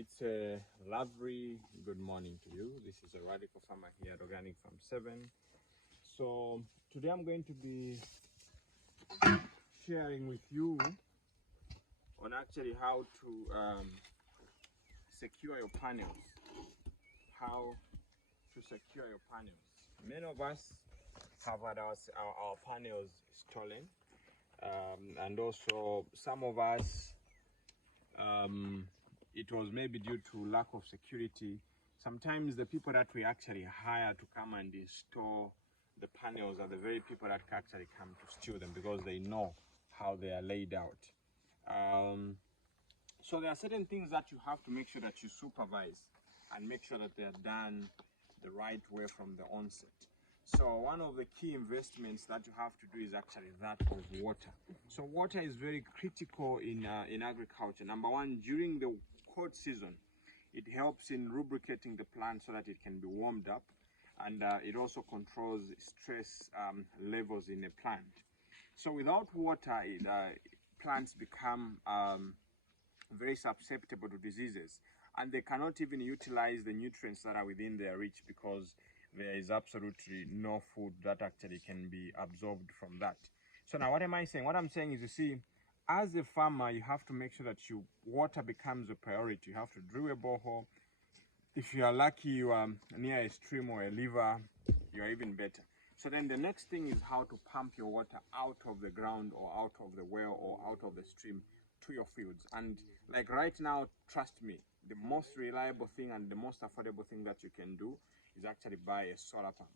It's a lovely good morning to you. This is a radical farmer here at Organic Farm 7. So today I'm going to be sharing with you on actually how to secure your panels. How to secure your panels. Many of us have had our panels stolen, and also some of us it was maybe due to lack of security. Sometimes the people that we actually hire to come and install the panels are the very people that actually come to steal them because they know how they are laid out. So there are certain things that you have to make sure that you supervise and make sure that they are done the right way from the onset. So one of the key investments that you have to do is actually that of water. So water is very critical in agriculture. Number one, during the cold season, it helps in lubricating the plant so that it can be warmed up, and it also controls stress levels in a plant. So without water, plants become very susceptible to diseases, and they cannot even utilize the nutrients that are within their reach because there is absolutely no food that actually can be absorbed from that. So now what am I saying? What I'm saying is, you see, as a farmer, you have to make sure that water becomes a priority. You have to drill a borehole. If you are lucky, you are near a stream or a river, you are even better. So then the next thing is how to pump your water out of the ground or out of the well or out of the stream to your fields. And like right now, trust me, the most reliable thing and the most affordable thing that you can do is actually buy a solar pump.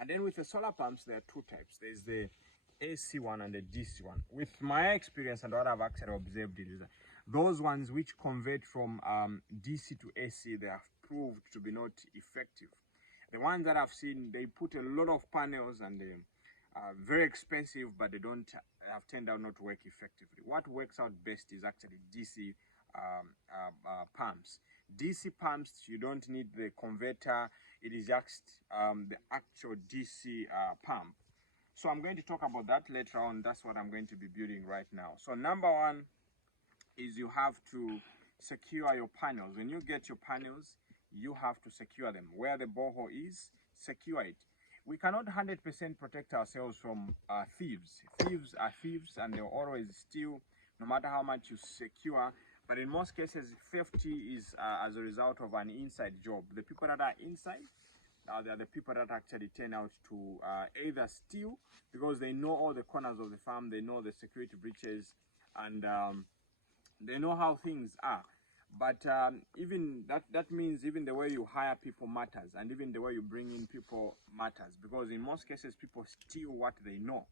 And then with the solar pumps, there are two types. There's the AC one and the DC one. With my experience and what I've actually observed is that those ones which convert from DC to AC, they have proved to be not effective. The ones that I've seen, they put a lot of panels and they are very expensive, but they don't have turned out not to work effectively. What works out best is actually DC pumps. DC pumps, you don't need the converter. It is just the actual DC pump. So I'm going to talk about that later on. That's what I'm going to be building right now. So number one is you have to secure your panels. When you get your panels, you have to secure them. Where the borehole is, secure it. We cannot 100% protect ourselves from thieves. Thieves are thieves and they'll always steal no matter how much you secure. But in most cases, theft is as a result of an inside job. The people that are inside, they are the people that actually turn out to either steal because they know all the corners of the farm, they know the security breaches, and they know how things are. But even that means even the way you hire people matters, and even the way you bring in people matters, because in most cases people steal what they know.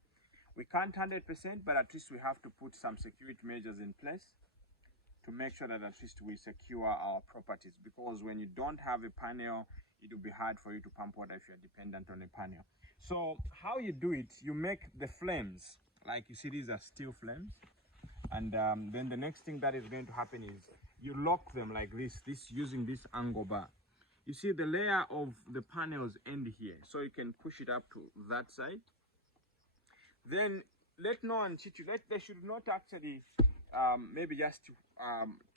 We can't 100%, but at least we have to put some security measures in place to make sure that at least we secure our properties, because when you don't have a panel, it will be hard for you to pump water if you're dependent on a panel. So how you do it, you make the flames, like you see these are steel flames, and then the next thing that is going to happen is you lock them like this using this angle bar. You see the layer of the panels end here, so you can push it up to that side. Then let no one cheat you. They should not actually maybe just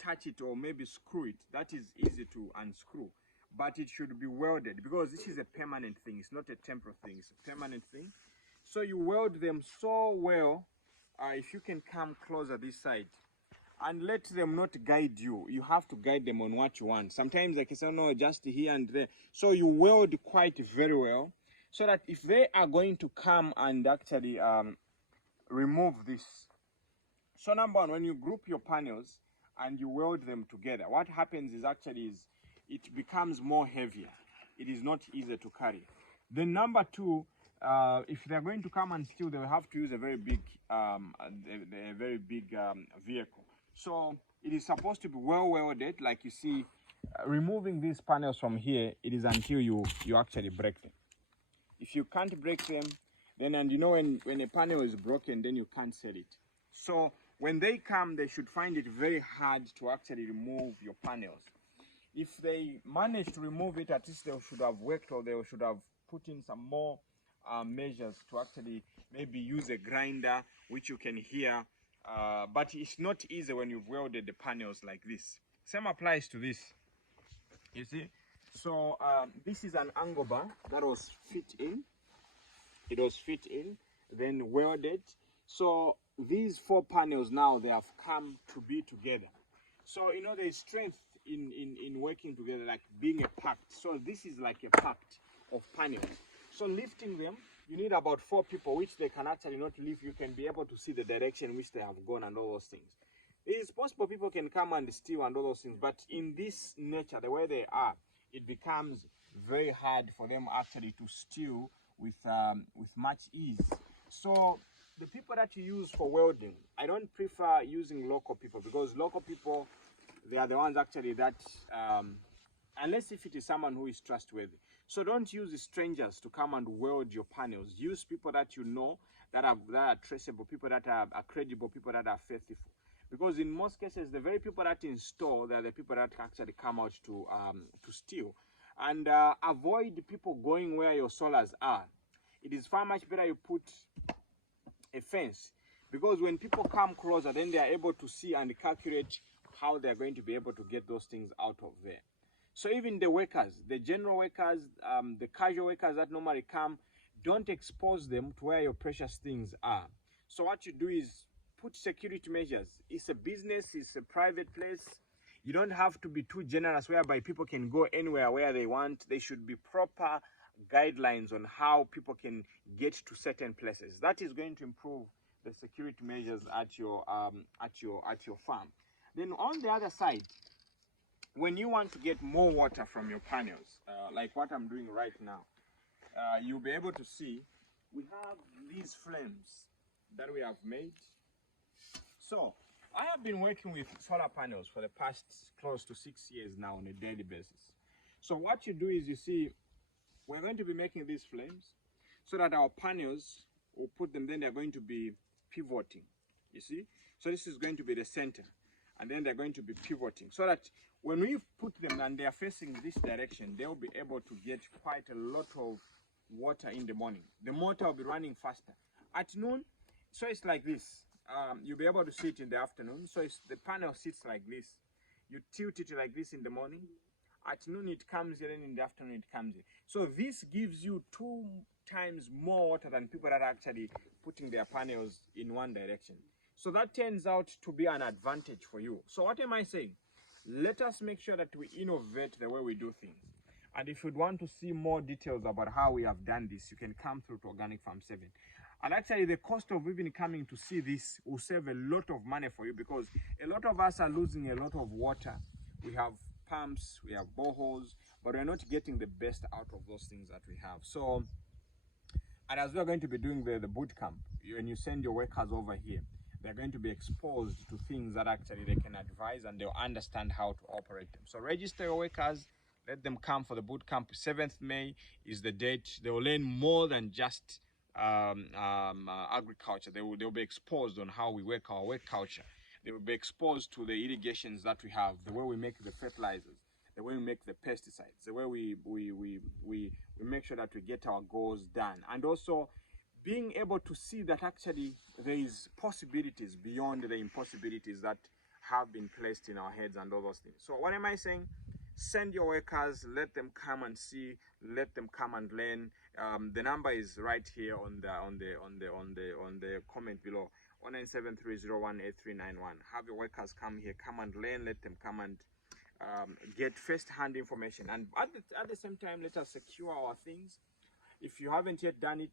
touch it or maybe screw it. That is easy to unscrew, but it should be welded because this is a permanent thing. It's not a temporary thing, it's a permanent thing. So you weld them so well. If you can come closer this side and let them not guide you, you have to guide them on what you want. Sometimes I can say no, just here and there. So you weld quite very well so that if they are going to come and actually remove this. So number one, when you group your panels and you weld them together, what happens is actually it becomes more heavier. It is not easy to carry. Then number two, if they're going to come and steal, they will have to use a very big vehicle. So it is supposed to be well welded, like you see. Removing these panels from here, it is until you actually break them. If you can't break them, then, and you know when a panel is broken, then you can't sell it. So when they come, they should find it very hard to actually remove your panels. If they manage to remove it, at least they should have worked, or they should have put in some more measures to actually maybe use a grinder, which you can hear. But it's not easy when you've welded the panels like this. Same applies to this. You see? So this is an angle bar that was fit in. It was fit in, then welded. So these 4 panels now, they have come to be together. So you know there's strength in working together, like being a pact. So this is like a pact of panels. So lifting them, you need about 4 people, which they can actually not lift. You can be able to see the direction which they have gone and all those things. It is possible people can come and steal and all those things, but in this nature, the way they are, it becomes very hard for them actually to steal with much ease. So the people that you use for welding, I don't prefer using local people, because local people, they are the ones actually that, unless if it is someone who is trustworthy. So don't use strangers to come and weld your panels. Use people that you know, that are traceable, people that are credible, people that are faithful. Because in most cases, the very people that install, they are the people that actually come out to steal. And avoid people going where your solars are. It is far much better you put a fence, because when people come closer, then they are able to see and calculate how they are going to be able to get those things out of there. So even the workers, the general workers, the casual workers that normally come, don't expose them to where your precious things are. So what you do is put security measures. It's a business, it's a private place. You don't have to be too generous whereby people can go anywhere where they want. There should be proper guidelines on how people can get to certain places. That is going to improve the security measures at your farm. Then on the other side, when you want to get more water from your panels, like what I'm doing right now, you'll be able to see we have these flames that we have made. So I have been working with solar panels for the past close to 6 years now on a daily basis. So what you do is, you see, we're going to be making these flames so that our panels, will put them, then they're going to be pivoting, you see. So this is going to be the center, and then they're going to be pivoting, so that when we put them and they are facing this direction, they'll be able to get quite a lot of water in the morning. The motor will be running faster. At noon, so it's like this. You'll be able to see it in the afternoon. So the panel sits like this. You tilt it like this in the morning. At noon it comes here, and in the afternoon it comes here. So this gives you 2 times more water than people that are actually putting their panels in one direction. So that turns out to be an advantage for you. So what am I saying? Let us make sure that we innovate the way we do things. And if you'd want to see more details about how we have done this, you can come through to Organic Farm 7. And actually, the cost of even coming to see this will save a lot of money for you, because a lot of us are losing a lot of water. We have pumps, we have boreholes, but we're not getting the best out of those things that we have. So, and as we're going to be doing the boot camp, when you send your workers over here, they're going to be exposed to things that actually they can advise, and they'll understand how to operate them. So register your workers, let them come for the boot camp. 7th May is the date. They will learn more than just agriculture. They'll be exposed on how we work our work culture. They will be exposed to the irrigations that we have, the way we make the fertilizers, the way we make the pesticides, the way we make sure that we get our goals done, and also being able to see that actually there is possibilities beyond the impossibilities that have been placed in our heads and all those things. So what am I saying? Send your workers, let them come and see, let them come and learn. The number is right here on the comment below. 0973018391. Have your workers come here, come and learn. Let them come and get first-hand information. And at the same time, let us secure our things. If you haven't yet done it,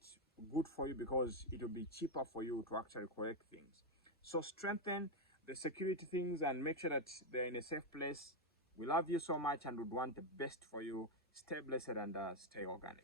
good for you, because it will be cheaper for you to actually correct things. So strengthen the security things and make sure that they're in a safe place. We love you so much and would want the best for you. Stay blessed and stay organic.